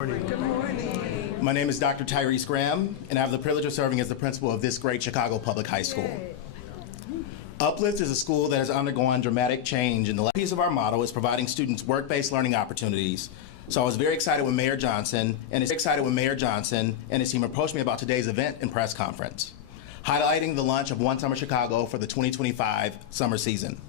Good morning. My name is Dr. Tyrese Graham, and I have the privilege of serving as the principal of this great Chicago public high school. Uplift is a school that has undergone dramatic change, and the piece of our motto is providing students work-based learning opportunities. So I was very excited when Mayor Johnson and his team approached me about today's event and press conference, highlighting the launch of One Summer Chicago for the 2025 summer season.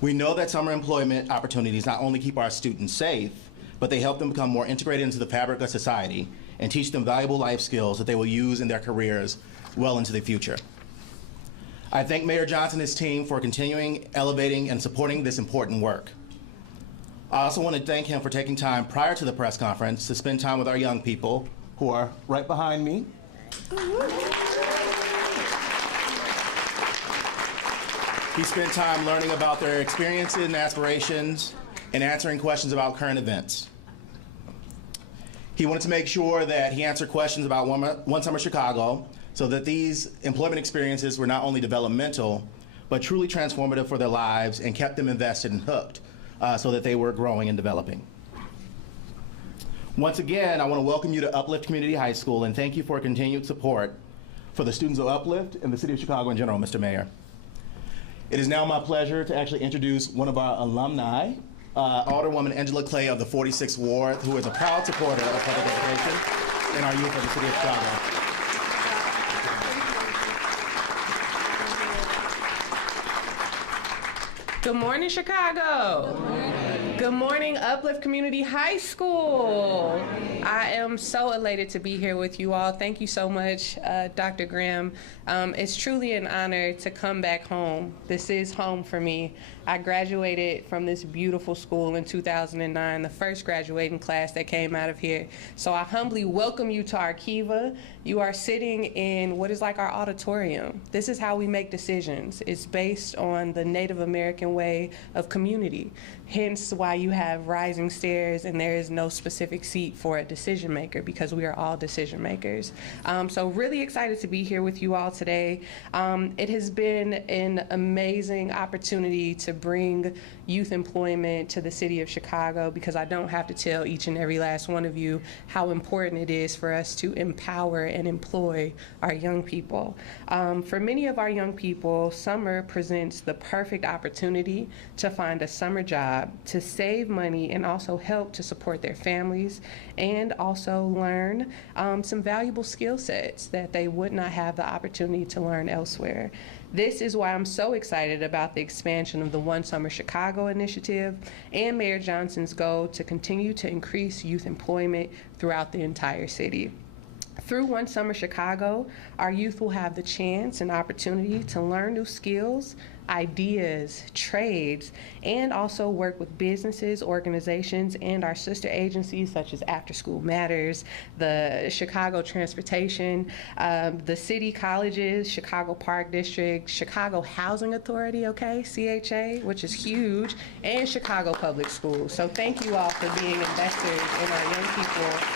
We know that summer employment opportunities not only keep our students safe, but they help them become more integrated into the fabric of society and teach them valuable life skills that they will use in their careers well into the future. I thank Mayor Johnson and his team for continuing, elevating, and supporting this important work. I also want to thank him for taking time prior to the press conference to spend time with our young people, who are right behind me. He spent time learning about their experiences and aspirations and answering questions about current events. He wanted to make sure that he answered questions about One Summer Chicago so that these employment experiences were not only developmental, but truly transformative for their lives and kept them invested and hooked so that they were growing and developing. Once again, I want to welcome you to Uplift Community High School and thank you for continued support for the students of Uplift and the City of Chicago in general, Mr. Mayor. It is now my pleasure to actually introduce one of our alumni, Alderwoman Angela Clay of the 46th Ward, who is a proud supporter of public education and our youth of the City of Chicago. Good morning, Chicago. Good morning. Good morning, Uplift Community High School. I am so elated to be here with you all. Thank you so much, Dr. Graham. It's truly an honor to come back home. This is home for me. I graduated from this beautiful school in 2009, the first graduating class that came out of here. So I humbly welcome you to our Kiva. You are sitting in what is like our auditorium. This is how we make decisions. It's based on the Native American way of community. Hence why you have rising stairs and there is no specific seat for a decision maker, because we are all decision makers. So really excited to be here with you all today. It has been an amazing opportunity to bring youth employment to the city of Chicago, because I don't have to tell each and every last one of you how important it is for us to empower and employ our young people. For many of our young people, summer presents the perfect opportunity to find a summer job, to save money, and also help to support their families, and also learn some valuable skill sets that they would not have the opportunity to learn elsewhere. This is why I'm so excited about the expansion of the One Summer Chicago initiative and Mayor Johnson's goal to continue to increase youth employment throughout the entire city. Through One Summer Chicago, our youth will have the chance and opportunity to learn new skills, ideas, trades, and also work with businesses, organizations, and our sister agencies such as After School Matters, the Chicago Transportation, the city colleges, Chicago Park District, Chicago Housing Authority, okay, CHA, which is huge, and Chicago Public Schools. So thank you all for being investors in our young people.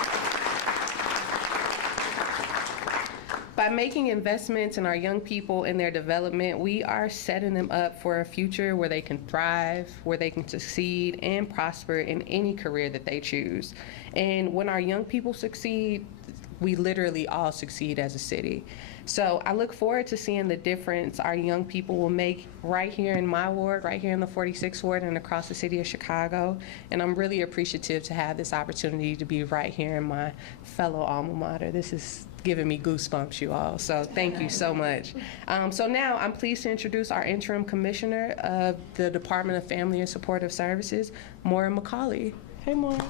By making investments in our young people and their development, we are setting them up for a future where they can thrive, where they can succeed and prosper in any career that they choose. And when our young people succeed, we literally all succeed as a city. So I look forward to seeing the difference our young people will make right here in my ward, right here in the 46th Ward and across the city of Chicago. And I'm really appreciative to have this opportunity to be right here in my fellow alma mater. This is giving me goosebumps, you all. So thank you so much. So now I'm pleased to introduce our interim commissioner of the Department of Family and Supportive Services, Maura McCauley. Hey, Maura.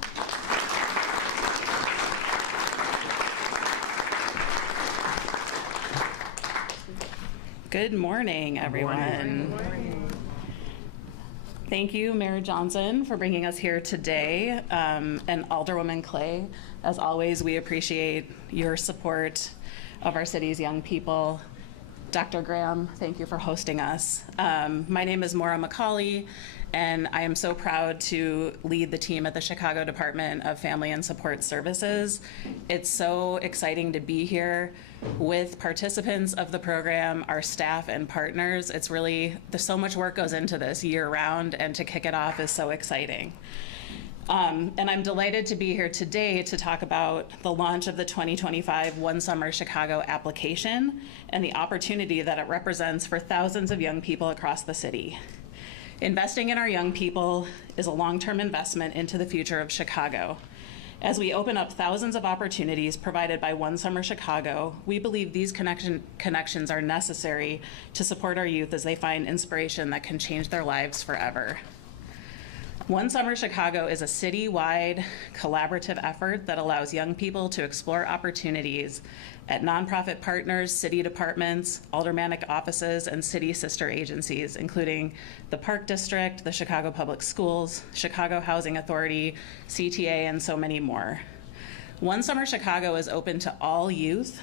Good morning, everyone. Good morning. Thank you, Mayor Johnson, for bringing us here today, and Alderwoman Clay. As always, we appreciate your support of our city's young people. Dr. Graham, thank you for hosting us. My name is Maura McCauley, and I am so proud to lead the team at the Chicago Department of Family and Support Services. It's so exciting to be here with participants of the program, our staff and partners. It's really, there's so much work goes into this year round, and to kick it off is so exciting. And I'm delighted to be here today to talk about the launch of the 2025 One Summer Chicago application and the opportunity that it represents for thousands of young people across the city. Investing in our young people is a long-term investment into the future of Chicago. As we open up thousands of opportunities provided by One Summer Chicago, we believe these connections are necessary to support our youth as they find inspiration that can change their lives forever. One Summer Chicago is a city-wide collaborative effort that allows young people to explore opportunities at nonprofit partners, city departments, aldermanic offices, and city sister agencies, including the Park District, the Chicago Public Schools, Chicago Housing Authority, CTA, and so many more. One Summer Chicago is open to all youth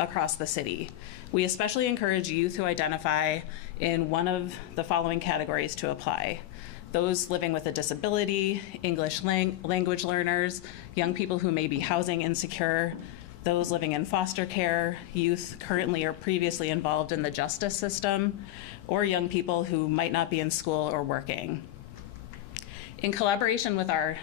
across the city. We especially encourage youth who identify in one of the following categories to apply: those living with a disability, English language learners, young people who may be housing insecure, those living in foster care, youth currently or previously involved in the justice system, or young people who might not be in school or working. In collaboration with our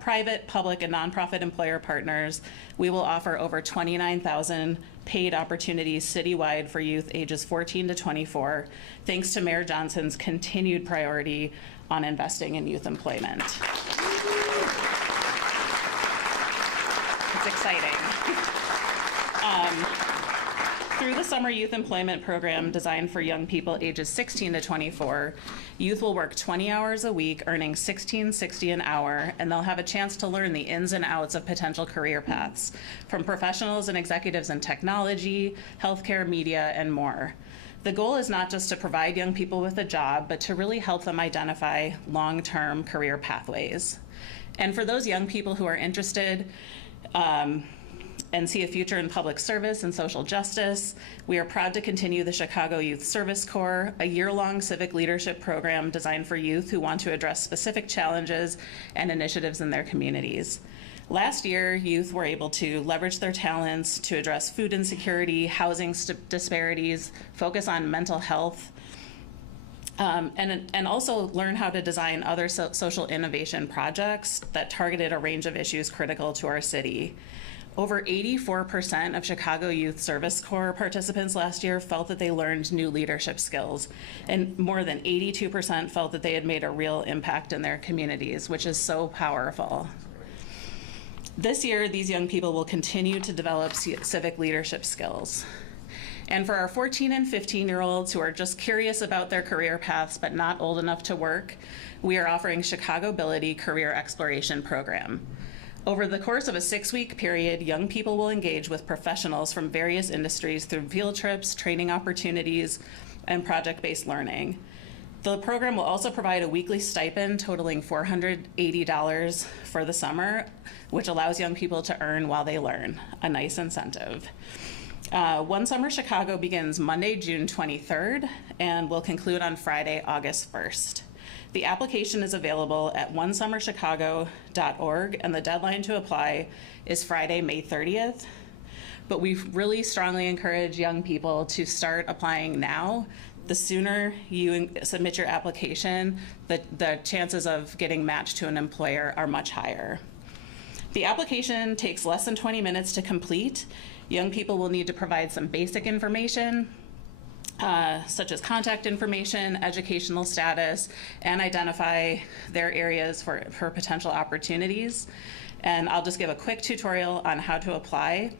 private, public, and nonprofit employer partners, we will offer over 29,000 paid opportunities citywide for youth ages 14 to 24, thanks to Mayor Johnson's continued priority on investing in youth employment. It's exciting. Through the Summer Youth Employment Program designed for young people ages 16 to 24, youth will work 20 hours a week, earning $16.60 an hour, and they'll have a chance to learn the ins and outs of potential career paths from professionals and executives in technology, healthcare, media, and more. The goal is not just to provide young people with a job, but to really help them identify long-term career pathways. And for those young people who are interested and see a future in public service and social justice, we are proud to continue the Chicago Youth Service Corps, a year-long civic leadership program designed for youth who want to address specific challenges and initiatives in their communities. Last year, youth were able to leverage their talents to address food insecurity, housing disparities, focus on mental health, and also learn how to design other social innovation projects that targeted a range of issues critical to our city. Over 84% of Chicago Youth Service Corps participants last year felt that they learned new leadership skills, and more than 82% felt that they had made a real impact in their communities, which is so powerful. This year, these young people will continue to develop civic leadership skills. And for our 14 and 15-year-olds who are just curious about their career paths but not old enough to work, we are offering Chicagobility Career Exploration Program. Over the course of a 6-week period, young people will engage with professionals from various industries through field trips, training opportunities, and project-based learning. The program will also provide a weekly stipend totaling $480 for the summer, which allows young people to earn while they learn, a nice incentive. One Summer Chicago begins Monday, June 23rd, and will conclude on Friday, August 1st. The application is available at onesummerchicago.org, and the deadline to apply is Friday, May 30th. But we really strongly encourage young people to start applying now. The sooner you submit your application, the chances of getting matched to an employer are much higher. The application takes less than 20 minutes to complete. Young people will need to provide some basic information, such as contact information, educational status, and identify their areas for potential opportunities. And I'll just give a quick tutorial on how to apply.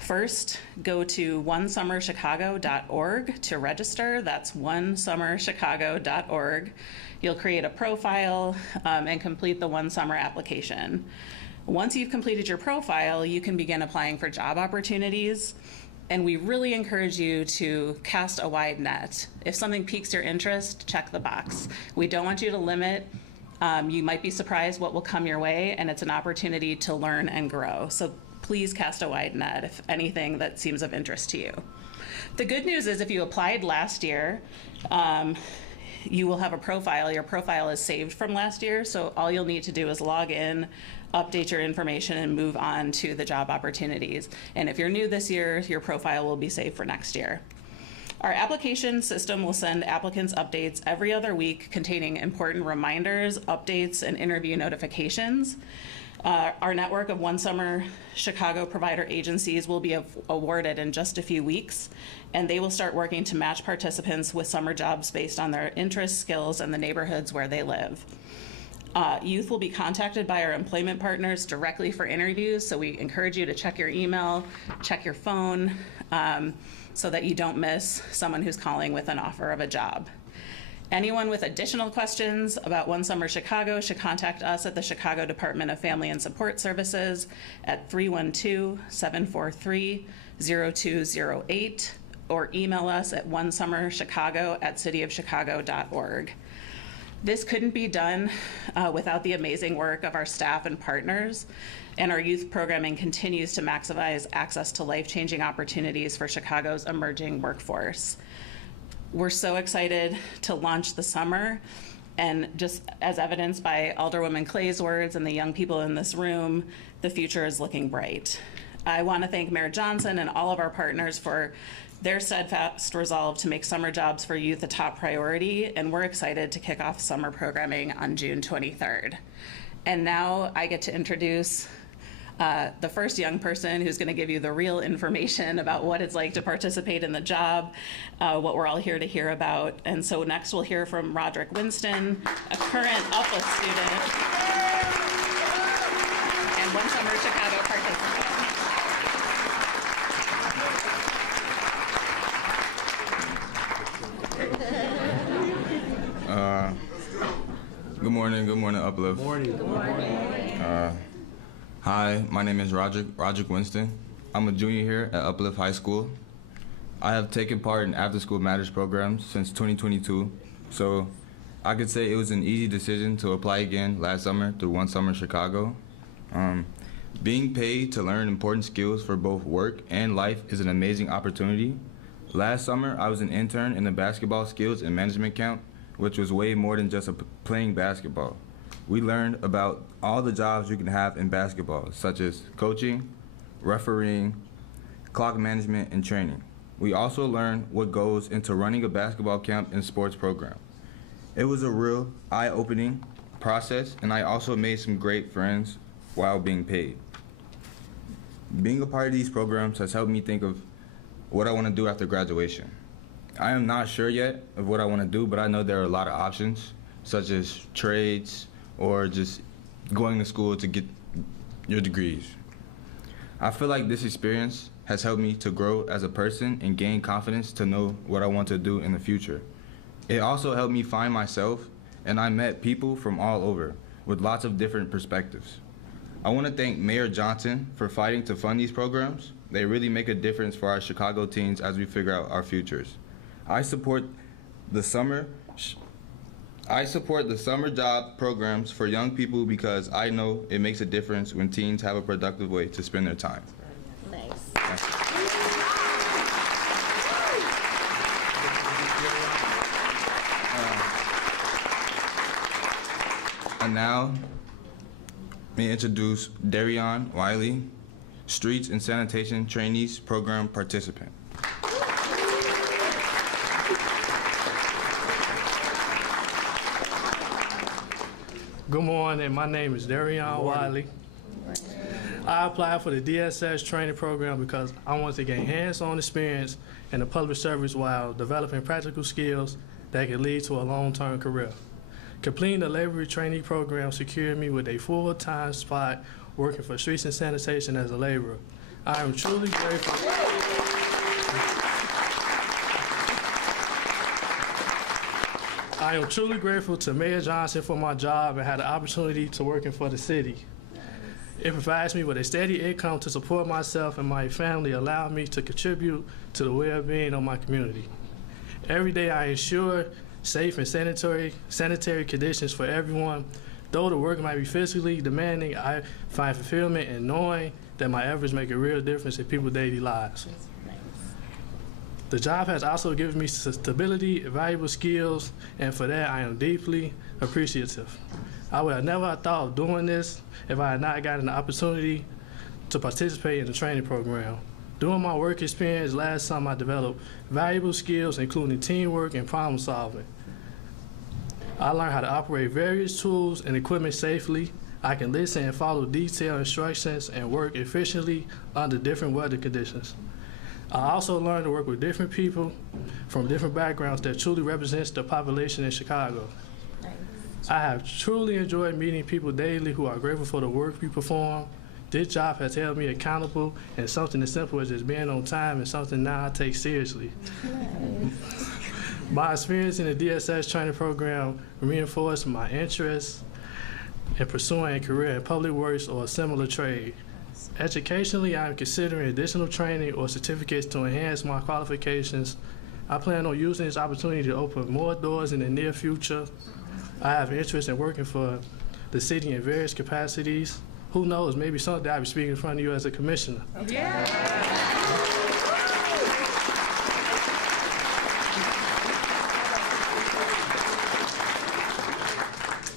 First, go to onesummerchicago.org to register. That's onesummerchicago.org. You'll create a profile and complete the One Summer application. Once you've completed your profile, you can begin applying for job opportunities. And we really encourage you to cast a wide net. If something piques your interest, check the box. We don't want you to limit. You might be surprised what will come your way, and it's an opportunity to learn and grow. So please cast a wide net if anything that seems of interest to you. The good news is if you applied last year, you will have a profile. Your profile is saved from last year, so all you'll need to do is log in, update your information, and move on to the job opportunities. And if you're new this year, your profile will be saved for next year. Our application system will send applicants updates every other week containing important reminders, updates, and interview notifications. Our network of One Summer Chicago provider agencies will be awarded in just a few weeks, and they will start working to match participants with summer jobs based on their interests, skills, and the neighborhoods where they live. Youth will be contacted by our employment partners directly for interviews, so we encourage you to check your email, check your phone, so that you don't miss someone who's calling with an offer of a job. Anyone with additional questions about One Summer Chicago should contact us at the Chicago Department of Family and Support Services at 312-743-0208 or email us at onesummerchicago@cityofchicago.org. This couldn't be done without the amazing work of our staff and partners, and our youth programming continues to maximize access to life-changing opportunities for Chicago's emerging workforce. We're so excited to launch the summer, and just as evidenced by Alderwoman Clay's words and the young people in this room, the future is looking bright. I want to thank Mayor Johnson and all of our partners for their steadfast resolve to make summer jobs for youth a top priority, and we're excited to kick off summer programming on June 23rd. And now I get to introduce the first young person who's going to give you the real information about what it's like to participate in the job, what we're all here to hear about. And so next we'll hear from Roderick Winston, a current Uplift student and One Summer Chicago participant. Good morning, Uplift. Good morning. Hi, my name is Roderick Winston. I'm a junior here at Uplift High School. I have taken part in After School Matters programs since 2022, so I could say it was an easy decision to apply again last summer through One Summer Chicago. Being paid to learn important skills for both work and life is an amazing opportunity. Last summer, I was an intern in the basketball skills and management camp, which was way more than just playing basketball. We learned about all the jobs you can have in basketball, such as coaching, refereeing, clock management, and training. We also learned what goes into running a basketball camp and sports program. It was a real eye-opening process, and I also made some great friends while being paid. Being a part of these programs has helped me think of what I want to do after graduation. I am not sure yet of what I want to do, but I know there are a lot of options, such as trades or just going to school to get your degrees. I feel like this experience has helped me to grow as a person and gain confidence to know what I want to do in the future. It also helped me find myself, and I met people from all over with lots of different perspectives. I want to thank Mayor Johnson for fighting to fund these programs. They really make a difference for our Chicago teens as we figure out our futures. I support the summer job programs for young people because I know it makes a difference when teens have a productive way to spend their time. Nice. And now, let me introduce Darion Wiley, Streets and Sanitation Trainees Program participant. Good morning. My name is Darion Wiley. I applied for the DSS training program because I wanted to gain hands-on experience in the public service while developing practical skills that could lead to a long-term career. Completing the labor trainee program secured me with a full-time spot working for Streets and Sanitation as a laborer. I am truly grateful. I am truly grateful to Mayor Johnson for my job and had the opportunity to working for the city. It provides me with a steady income to support myself and my family, allowing me to contribute to the well-being of my community. Every day I ensure safe and sanitary conditions for everyone. Though the work might be physically demanding, I find fulfillment in knowing that my efforts make a real difference in people's daily lives. The job has also given me stability, valuable skills, and for that I am deeply appreciative. I would have never thought of doing this if I had not gotten the opportunity to participate in the training program. During my work experience last summer, I developed valuable skills including teamwork and problem solving. I learned how to operate various tools and equipment safely. I can listen and follow detailed instructions and work efficiently under different weather conditions. I also learned to work with different people from different backgrounds that truly represents the population in Chicago. I have truly enjoyed meeting people daily who are grateful for the work we perform. This job has held me accountable, and something as simple as just being on time is something now I take seriously. My experience in the DSS training program reinforced my interest in pursuing a career in public works or a similar trade. Educationally, I am considering additional training or certificates to enhance my qualifications. I plan on using this opportunity to open more doors in the near future. I have an interest in working for the city in various capacities. Who knows, maybe someday I'll be speaking in front of you as a commissioner. Yeah.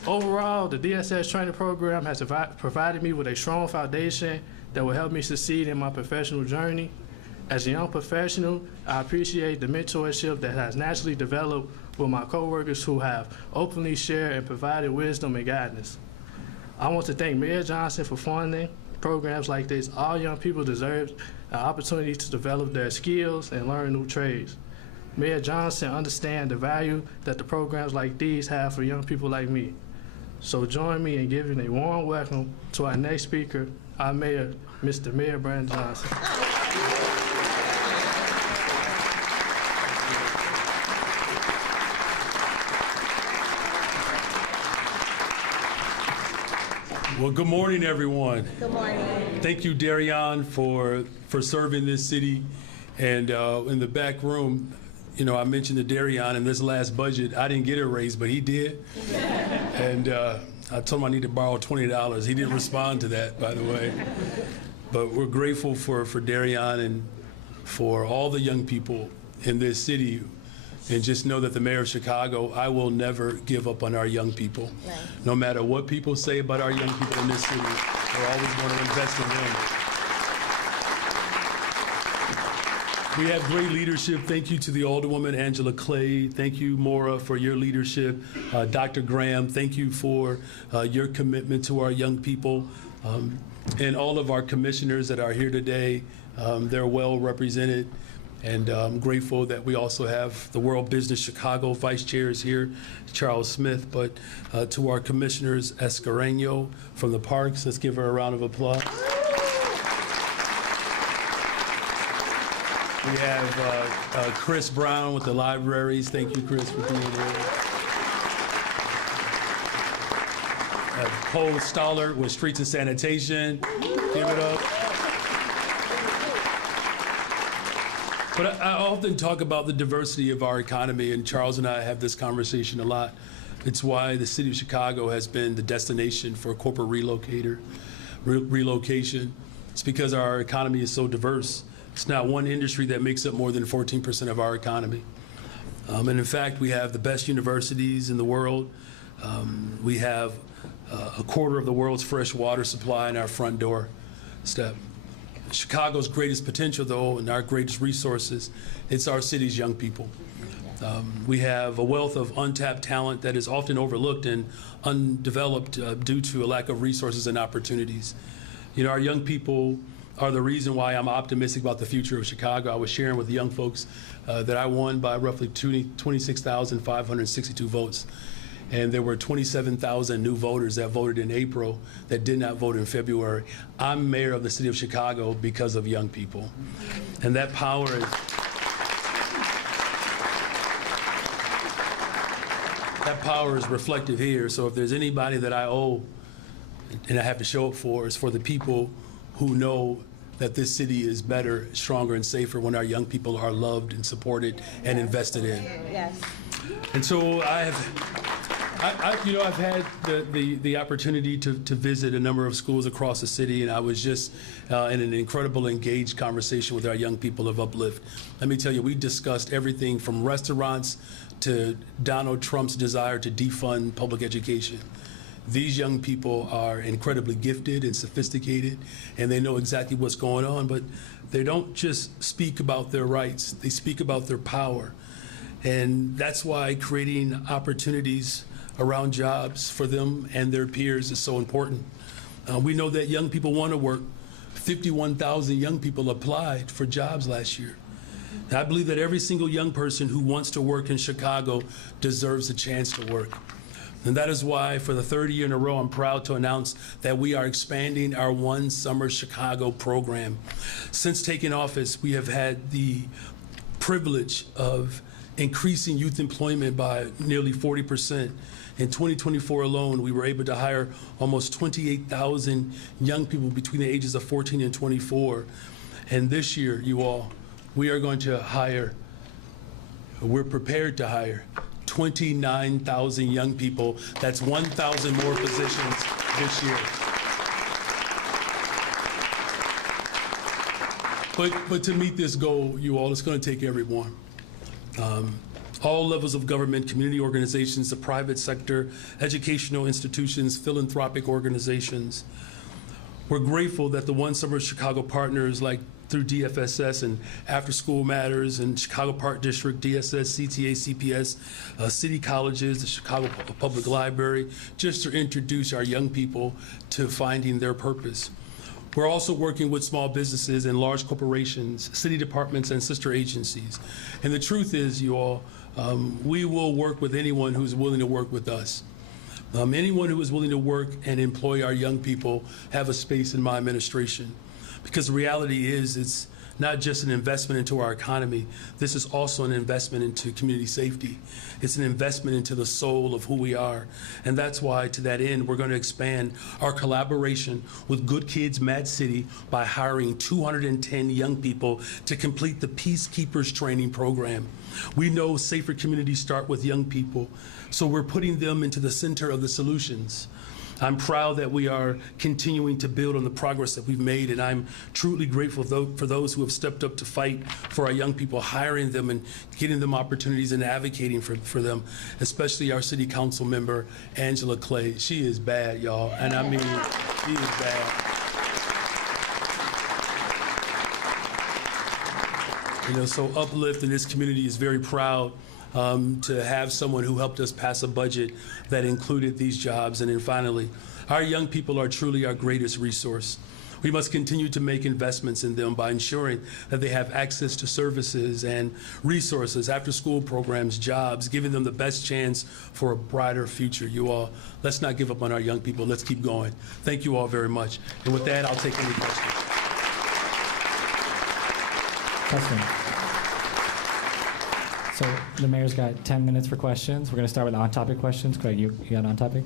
Overall, the DSS training program has provided me with a strong foundation that will help me succeed in my professional journey. As a young professional, I appreciate the mentorship that has naturally developed with my coworkers who have openly shared and provided wisdom and guidance. I want to thank Mayor Johnson for funding programs like this. All young people deserve an opportunity to develop their skills and learn new trades. Mayor Johnson understands the value that the programs like these have for young people like me. So join me in giving a warm welcome to our next speaker, our mayor, Mr. Mayor Brandon Johnson. Well, good morning, everyone. Good morning. Thank you, Darian, for serving this city. And in the back room, you know, I mentioned to Darian in this last budget, I didn't get a raise, but he did. And I told him I need to borrow $20. He didn't respond to that, by the way. But we're grateful for Darian and for all the young people in this city. And just know that the mayor of Chicago, I will never give up on our young people. Right. No matter what people say about our young people in this city, we're always going to invest in them. We have great leadership. Thank you to the Alderwoman, Angela Clay. Thank you, Maura, for your leadership. Dr. Graham, thank you for your commitment to our young people. And all of our commissioners that are here today, they're well represented. And I'm grateful that we also have the World Business Chicago Vice Chair is here, Charles Smith. But to our commissioners, Escareno from the parks, let's give her a round of applause. We have Chris Brown with the libraries. Thank you, Chris, for being here. Cole Stollard with Streets and Sanitation. Give it up. But I often talk about the diversity of our economy, and Charles and I have this conversation a lot. It's why the city of Chicago has been the destination for corporate relocation. It's because our economy is so diverse. It's not one industry that makes up more than 14% of our economy. And in fact, we have the best universities in the world. We have a quarter of the world's fresh water supply in our front door step. Chicago's greatest potential, though, and our greatest resources, it's our city's young people. We have a wealth of untapped talent that is often overlooked and undeveloped due to a lack of resources and opportunities. You know, our young people are the reason why I'm optimistic about the future of Chicago. I was sharing with the young folks that I won by roughly 26,562 votes. And there were 27,000 new voters that voted in April that did not vote in February. I'm mayor of the city of Chicago because of young people. And that power is reflected here. So if there's anybody that I owe and I have to show up for, it's for the people who know that this city is better, stronger, and safer when our young people are loved and supported and invested in. Yes. And so I've had the opportunity to visit a number of schools across the city, and I was just in an incredible engaged conversation with our young people of Uplift. Let me tell you, we discussed everything from restaurants to Donald Trump's desire to defund public education. These young people are incredibly gifted and sophisticated, and they know exactly what's going on, but they don't just speak about their rights, they speak about their power. And that's why creating opportunities around jobs for them and their peers is so important. We know that young people want to work. 51,000 young people applied for jobs last year. And I believe that every single young person who wants to work in Chicago deserves a chance to work. And that is why, for the third year in a row, I'm proud to announce that we are expanding our One Summer Chicago program. Since taking office, we have had the privilege of increasing youth employment by nearly 40%. In 2024 alone, we were able to hire almost 28,000 young people between the ages of 14 and 24. And this year, you all, we are going to hire, we're prepared to hire 29,000 young people. That's 1,000 more positions this year. But to meet this goal, you all, it's going to take everyone. All levels of government, community organizations, the private sector, educational institutions, philanthropic organizations. We're grateful that the One Summer Chicago partners, like through DFSS and After School Matters and Chicago Park District, DSS, CTA, CPS, city colleges, the Chicago Public Library, just to introduce our young people to finding their purpose. We're also working with small businesses and large corporations, city departments, and sister agencies. And the truth is, you all, we will work with anyone who's willing to work with us. Anyone who is willing to work and employ our young people have a space in my administration. Because the reality is, it's not just an investment into our economy, this is also an investment into community safety. It's an investment into the soul of who we are. And that's why, to that end, we're going to expand our collaboration with Good Kids Mad City by hiring 210 young people to complete the Peacekeepers Training Program. We know safer communities start with young people, so we're putting them into the center of the solutions. I'm proud that we are continuing to build on the progress that we've made, and I'm truly grateful for those who have stepped up to fight for our young people, hiring them and getting them opportunities and advocating for them, especially our city council member, Angela Clay. She is bad, y'all, and I mean, she is bad. You know, so Uplift in this community is very proud to have someone who helped us pass a budget that included these jobs. And then finally, our young people are truly our greatest resource. We must continue to make investments in them by ensuring that they have access to services and resources, after-school programs, jobs, giving them the best chance for a brighter future. You all, let's not give up on our young people. Let's keep going. Thank you all very much. And with that, I'll take any questions. Question. So the mayor's got 10 minutes for questions. We're going to start with on-topic questions. Craig, you got on-topic?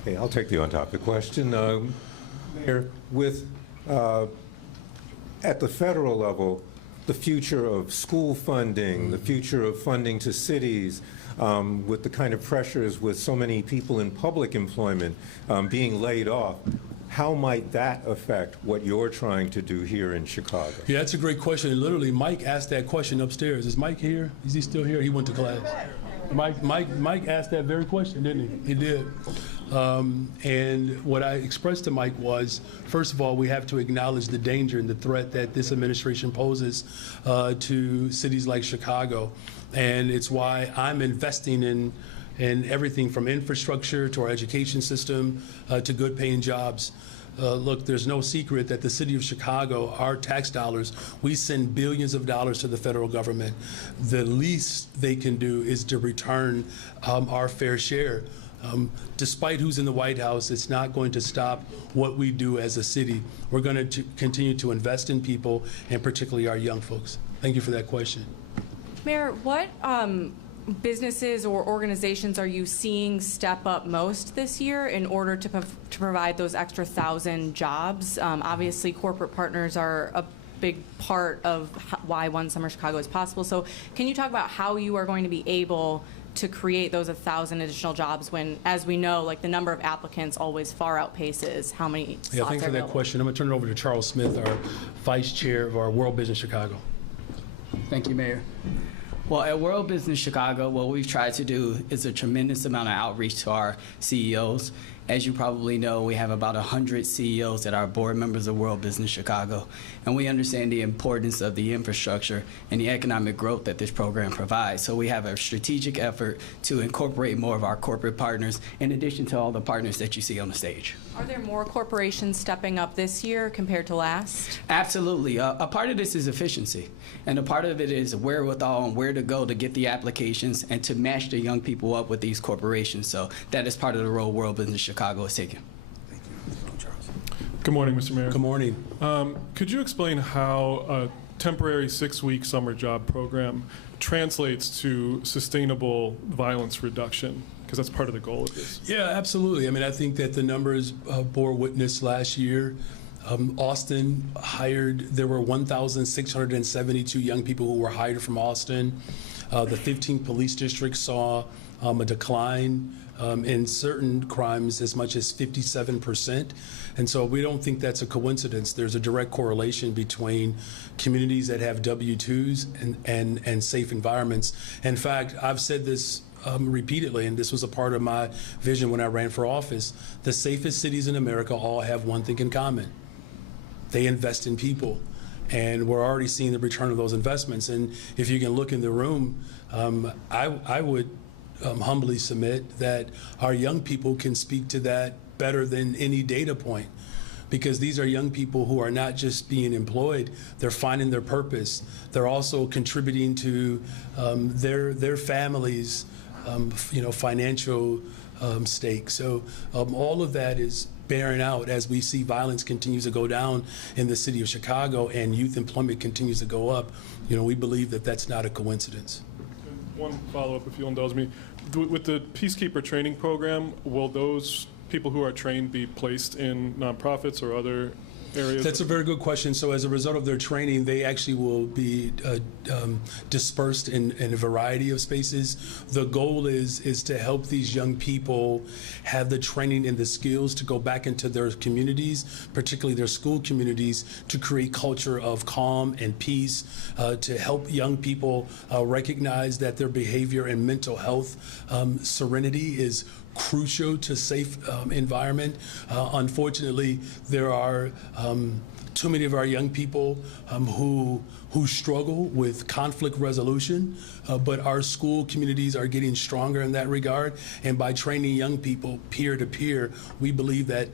Okay, I'll take the on-topic question. Mayor, with at the federal level, the future of school funding, the future of funding to cities, with the kind of pressures with so many people in public employment being laid off, how might that affect what you're trying to do here in Chicago? Yeah, that's a great question. And literally, Mike asked that question upstairs. Is Mike here? Is he still here? He went to class. Mike asked that very question, didn't he? He did. And what I expressed to Mike was, first of all, we have to acknowledge the danger and the threat that this administration poses to cities like Chicago. And it's why I'm investing in everything from infrastructure to our education system to good paying jobs. Look, there's no secret that the city of Chicago, our tax dollars, we send billions of dollars to the federal government. The least they can do is to return our fair share. Despite who's in the White House, it's not going to stop what we do as a city. We're going to continue to invest in people, and particularly our young folks. Thank you for that question. Mayor, what businesses or organizations are you seeing step up most this year in order to provide those extra 1,000 jobs? Obviously, corporate partners are a big part of why One Summer Chicago is possible. So can you talk about how you are going to be able to create those 1,000 additional jobs when, as we know, like the number of applicants always far outpaces how many slots are thanks for that available? question. I'm going to turn it over to Charles Smith, our Vice Chair of our World Business Chicago. Thank you, Mayor. Well, at World Business Chicago, what we've tried to do is a tremendous amount of outreach to our CEOs. As you probably know, we have about 100 CEOs that are board members of World Business Chicago, and we understand the importance of the infrastructure and the economic growth that this program provides. So we have a strategic effort to incorporate more of our corporate partners, in addition to all the partners that you see on the stage. Are there more corporations stepping up this year compared to last? Absolutely. A part of this is efficiency, and a part of it is wherewithal and where to go to get the applications and to match the young people up with these corporations. So that is part of the role World Business Chicago is taking. Good morning, Mr. Mayor. Good morning. Could you explain how a temporary 6-week summer job program translates to sustainable violence reduction? Because that's part of the goal of this. Yeah, absolutely. I mean, I think that the numbers bore witness last year. Austin there were 1,672 young people who were hired from Austin. The 15 police districts saw a decline in certain crimes as much as 57%. And so we don't think that's a coincidence. There's a direct correlation between communities that have W-2s and safe environments. In fact, I've said this repeatedly, and this was a part of my vision when I ran for office. The safest cities in America all have one thing in common. They invest in people. And we're already seeing the return of those investments. And if you can look in the room, I would humbly submit that our young people can speak to that better than any data point, because these are young people who are not just being employed, they're finding their purpose. They're also contributing to their families' financial stake. So all of that is bearing out as we see violence continues to go down in the city of Chicago and youth employment continues to go up. We believe that that's not a coincidence. One follow-up, if you'll indulge me. With the Peacekeeper training program, will those people who are trained be placed in nonprofits or other areas? That's a very good question. So as a result of their training, they actually will be dispersed in a variety of spaces. The goal is to help these young people have the training and the skills to go back into their communities, particularly their school communities, to create culture of calm and peace, to help young people recognize that their behavior and mental health serenity is crucial to safe environment. Unfortunately, there are too many of our young people who struggle with conflict resolution, but our school communities are getting stronger in that regard. And by training young people peer to peer, we believe that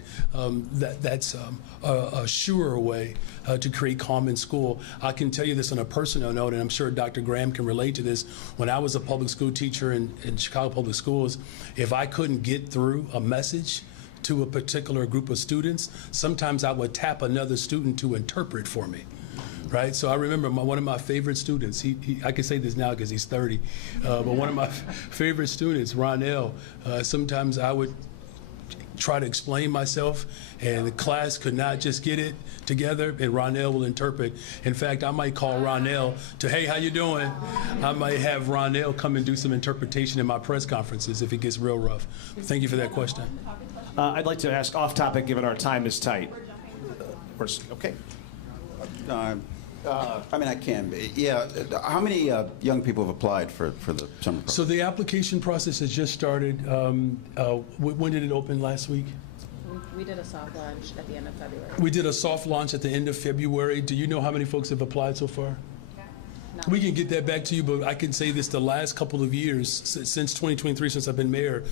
that's a surer way to create calm in school. I can tell you this on a personal note, and I'm sure Dr. Graham can relate to this. When I was a public school teacher in Chicago Public Schools, if I couldn't get through a message to a particular group of students, sometimes I would tap another student to interpret for me. Right, so I remember one of my favorite students. I can say this now because he's 30, but one of my favorite students, Ronell. Sometimes I would try to explain myself, and the class could not just get it together, and Ronell will interpret. In fact, I might call Ronell to, hey, how you doing? I might have Ronell come and do some interpretation in my press conferences if it gets real rough. Thank you for that question. I'd like to ask off topic, given our time is tight. Okay. I can be. Yeah. How many young people have applied for the summer program? So the application process has just started. When did it open last week? We did a soft launch at the end of February. We did a soft launch at the end of February. Do you know how many folks have applied so far? No. We can get that back to you, but I can say this: the last couple of years, since 2023, since I've been mayor,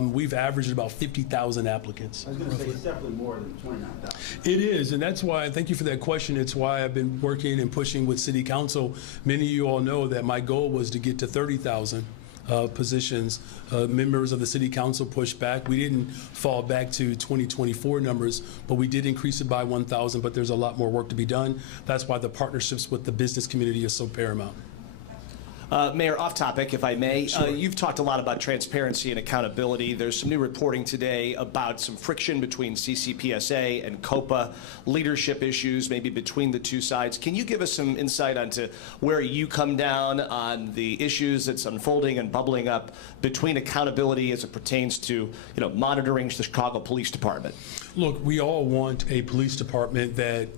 we've averaged about 50,000 applicants. I was going to say it's definitely more than 29,000. It is, and that's why, thank you for that question. It's why I've been working and pushing with City Council. Many of you all know that my goal was to get to 30,000 positions. Members of the City Council pushed back. We didn't fall back to 2024 numbers, but we did increase it by 1,000, but there's a lot more work to be done. That's why the partnerships with the business community is so paramount. Mayor, off topic, if I may. Sure. You've talked a lot about transparency and accountability. There's some new reporting today about some friction between CCPSA and COPA, leadership issues maybe between the two sides. Can you give us some insight onto where you come down on the issues that's unfolding and bubbling up between accountability as it pertains to, monitoring the Chicago Police Department? Look, we all want a police department that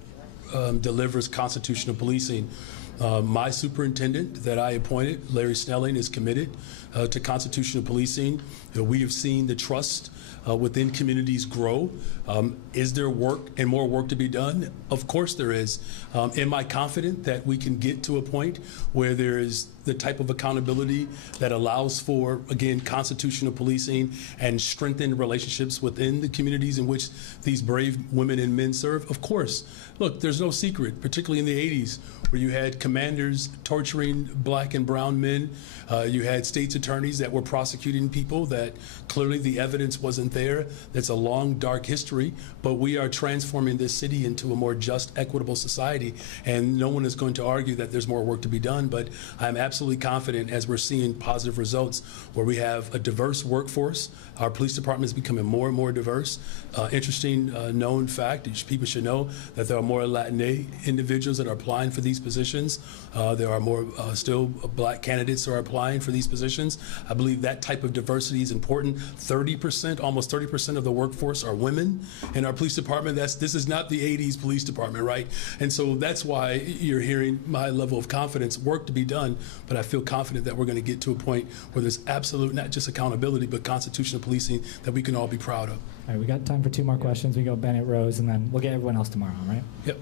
delivers constitutional policing. My superintendent that I appointed, Larry Snelling, is committed to constitutional policing. We have seen the trust within communities grow. Is there work and more work to be done? Of course there is. Am I confident that we can get to a point where there is the type of accountability that allows for, again, constitutional policing and strengthened relationships within the communities in which these brave women and men serve? Of course. Look, there's no secret, particularly in the 80s, where you had commanders torturing black and brown men. You had state's attorneys that were prosecuting people that clearly the evidence wasn't there. That's a long, dark history, but we are transforming this city into a more just, equitable society, and no one is going to argue that there's more work to be done, but I'm absolutely confident as we're seeing positive results where we have a diverse workforce. Our police department is becoming more and more diverse. Interesting known fact, people should know that there are more Latinx individuals that are applying for these positions. There are more still black candidates who are applying for these positions. I believe that type of diversity is important. 30%, almost 30% of the workforce are women in our police department. This is not the 80s police department, right? And so that's why you're hearing my level of confidence, work to be done, but I feel confident that we're going to get to a point where there's absolute, not just accountability, but constitutional policing that we can all be proud of. All right, we got time for 2 more questions. We go Bennett, Rose, and then we'll get everyone else tomorrow, all right? Yep.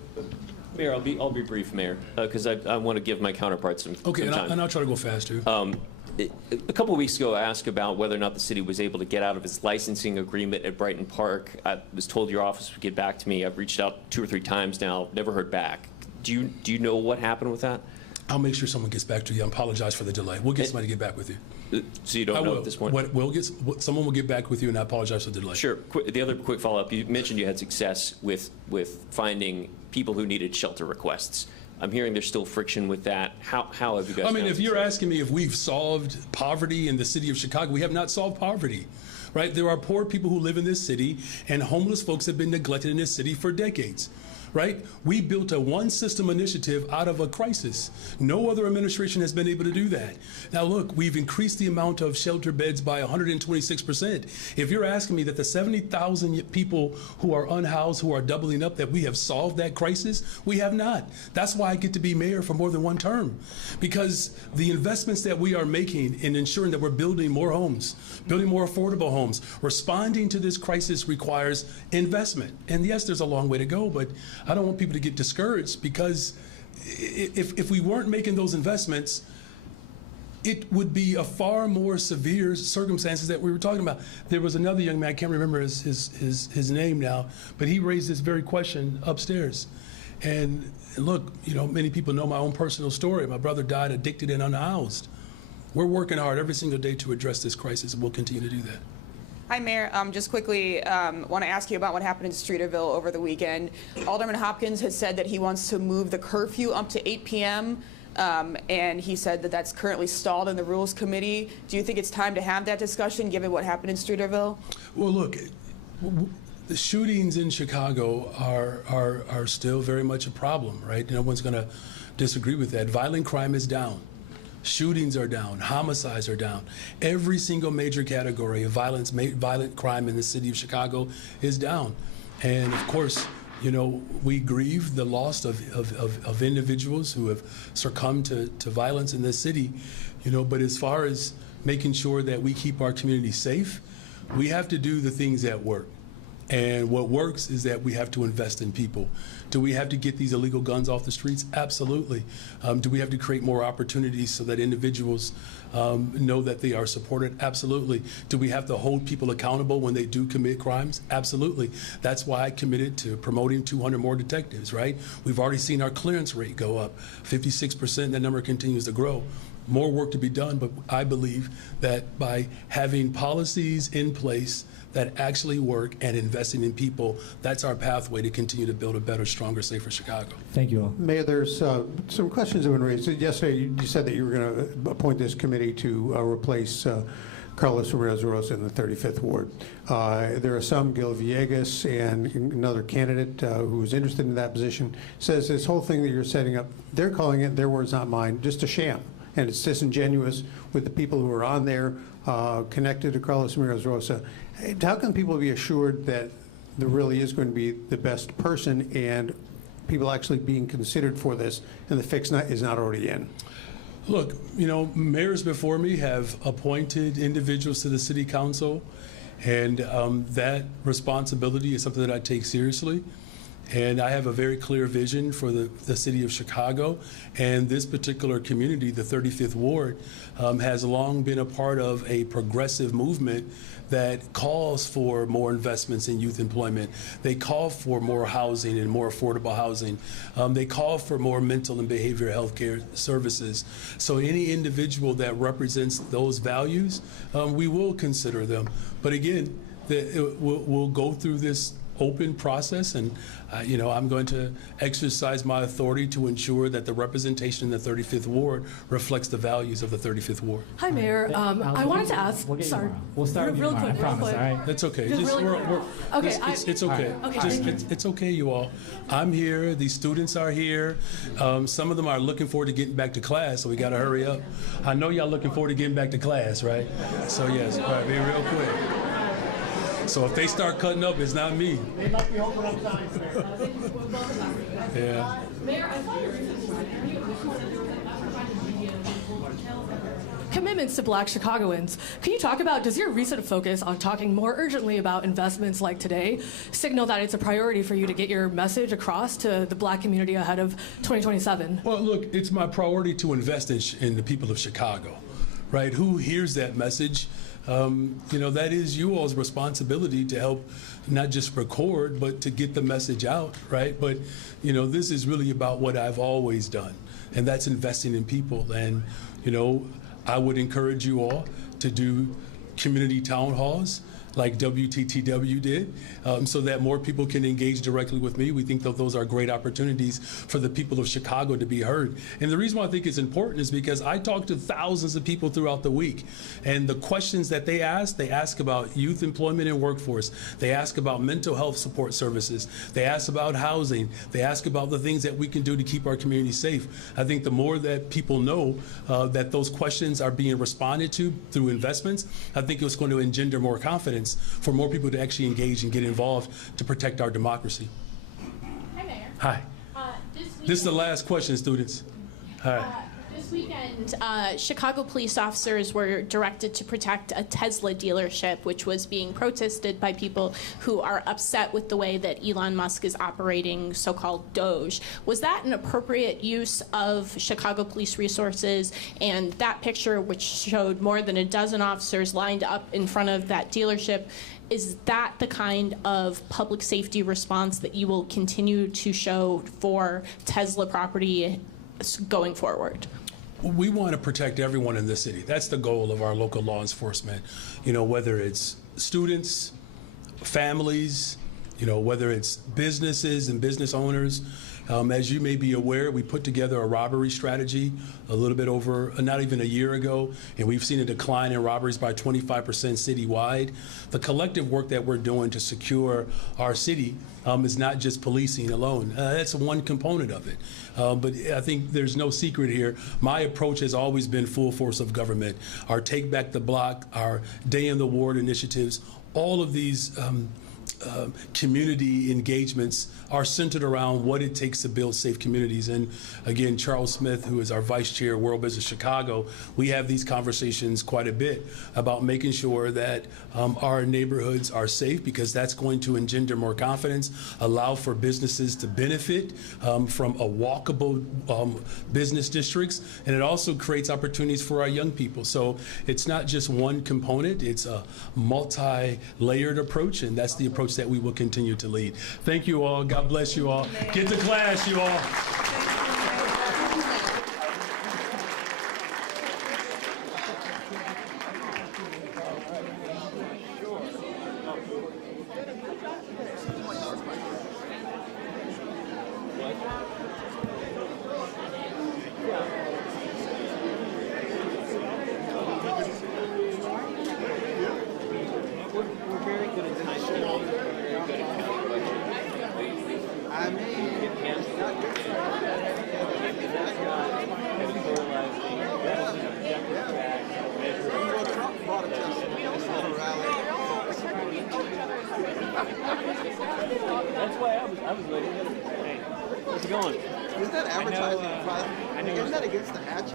Mayor, I'll be brief, Mayor, because I want to give my counterparts some time. And I'll try to go faster. A couple of weeks ago, I asked about whether or not the city was able to get out of its licensing agreement at Brighton Park. I was told your office would get back to me. I've reached out 2 or 3 times now, never heard back. Do you know what happened with that? I'll make sure someone gets back to you. I apologize for the delay. We'll get somebody to get back with you. So you don't know at this point? Someone will get back with you, and I apologize for the delay. Sure. The other quick follow-up, you mentioned you had success with finding people who needed shelter requests. I'm hearing there's still friction with that. How have you guys found if you're success? asking me if we've solved poverty in the city of Chicago, we have not solved poverty. Right? There are poor people who live in this city, and homeless folks have been neglected in this city for decades. Right? We built a one-system initiative out of a crisis. No other administration has been able to do that. Now, look, we've increased the amount of shelter beds by 126%. If you're asking me that the 70,000 people who are unhoused, who are doubling up, that we have solved that crisis, we have not. That's why I get to be mayor for more than 1 term. Because the investments that we are making in ensuring that we're building more homes, building more affordable homes, responding to this crisis requires investment. And yes, there's a long way to go, but I don't want people to get discouraged, because if we weren't making those investments, it would be a far more severe circumstances that we were talking about. There was another young man, I can't remember his name now, but he raised this very question upstairs. And look, many people know my own personal story. My brother died addicted and unhoused. We're working hard every single day to address this crisis, and we'll continue to do that. Hi, Mayor. Just quickly want to ask you about what happened in Streeterville over the weekend. Alderman Hopkins has said that he wants to move the curfew up to 8 p.m., and he said that that's currently stalled in the Rules Committee. Do you think it's time to have that discussion, given what happened in Streeterville? Well, look, the shootings in Chicago are still very much a problem, right? No one's going to disagree with that. Violent crime is down. Shootings are down, homicides are down. Every single major category of violent crime in the city of Chicago is down. And of course, we grieve the loss of individuals who have succumbed to violence in this city, but as far as making sure that we keep our community safe, we have to do the things that work. And what works is that we have to invest in people. Do we have to get these illegal guns off the streets? Absolutely. Do we have to create more opportunities so that individuals know that they are supported? Absolutely. Do we have to hold people accountable when they do commit crimes? Absolutely. That's why I committed to promoting 200 more detectives, right? We've already seen our clearance rate go up 56%. That number continues to grow. More work to be done, but I believe that by having policies in place that actually work and investing in people, that's our pathway to continue to build a better, stronger, safer Chicago. Thank you all. Mayor, there's some questions that have been raised. Yesterday, you said that you were going to appoint this committee to replace Carlos Ramirez-Rosa in the 35th Ward. There are some, Gil Villegas and another candidate who is interested in that position, says this whole thing that you're setting up, they're calling it, their words not mine, just a sham. And it's disingenuous with the people who are on there connected to Carlos Ramirez-Rosa. How can people be assured that there really is going to be the best person, and people actually being considered for this and the fix is not already in? Look, you know, mayors before me have appointed individuals to the city council, and that responsibility is something that I take seriously. And I have a very clear vision for the city of Chicago, and this particular community, the 35th Ward, has long been a part of a progressive movement that calls for more investments in youth employment. They call for more housing and more affordable housing. They call for more mental and behavioral health care services. So any individual that represents those values, we will consider them. But again, we'll go through this open process, and you know, I'm going to exercise my authority to ensure that the representation in the 35th Ward reflects the values of the 35th Ward. Hi, Mayor. I wanted to ask. We'll get you sorry. tomorrow. We'll start with you real tomorrow, quick. I promise, Real all quick. right? That's okay. Just Just, really quick. Okay, it's okay. Okay, Just, thank you. it's okay, you all. I'm here. These students are here. Some of them are looking forward to getting back to class, so we got to hurry up. I know y'all looking forward to getting back to class, right? So yes, all right, be real quick. So if they start cutting up, it's not me. They might be open on time. Yeah. Mayor, I saw your commitments to Black Chicagoans. Can you talk about, does your recent focus on talking more urgently about investments like today signal that it's a priority for you to get your message across to the Black community ahead of 2027? Well, look, it's my priority to invest in the people of Chicago, right? Who hears that message? You know, that is you all's responsibility to help not just record, but to get the message out, right? But, you know, this is really about what I've always done, and that's investing in people. And, you know, I would encourage you all to do community town halls like WTTW did, so that more people can engage directly with me. We think that those are great opportunities for the people of Chicago to be heard. And the reason why I think it's important is because I talk to thousands of people throughout the week, and the questions that they ask about youth employment and workforce. They ask about mental health support services. They ask about housing. They ask about the things that we can do to keep our community safe. I think the more that people know that those questions are being responded to through investments, I think it's going to engender more confidence for more people to actually engage and get involved to protect our democracy. Hi, Mayor. Hi. This is the last question, students. Hi. This weekend, Chicago police officers were directed to protect a Tesla dealership, which was being protested by people who are upset with the way that Elon Musk is operating so-called Doge. Was that an appropriate use of Chicago police resources? And that picture, which showed more than a dozen officers lined up in front of that dealership, is that the kind of public safety response that you will continue to show for Tesla property going forward? We want to protect everyone in the city. That's the goal of our local law enforcement. You know, whether it's students, families, you know, whether it's businesses and business owners. As you may be aware, we put together a robbery strategy a little bit over, not even a year ago, and we've seen a decline in robberies by 25% citywide. The collective work that we're doing to secure our city is not just policing alone. That's one component of it. But I think there's no secret here. My approach has always been full force of government. Our Take Back the Block, our Day in the Ward initiatives, all of these community engagements are centered around what it takes to build safe communities. And again, Charles Smith, who is our vice chair, World Business Chicago, we have these conversations quite a bit about making sure that our neighborhoods are safe, because that's going to engender more confidence, allow for businesses to benefit from a walkable business districts, and it also creates opportunities for our young people. So it's not just one component, it's a multi-layered approach, and that's the approach that we will continue to lead. Thank you all. God bless you all. Get to class, you all. That's why I was waiting. How's it going? Is that advertising? Isn't that against the hatch?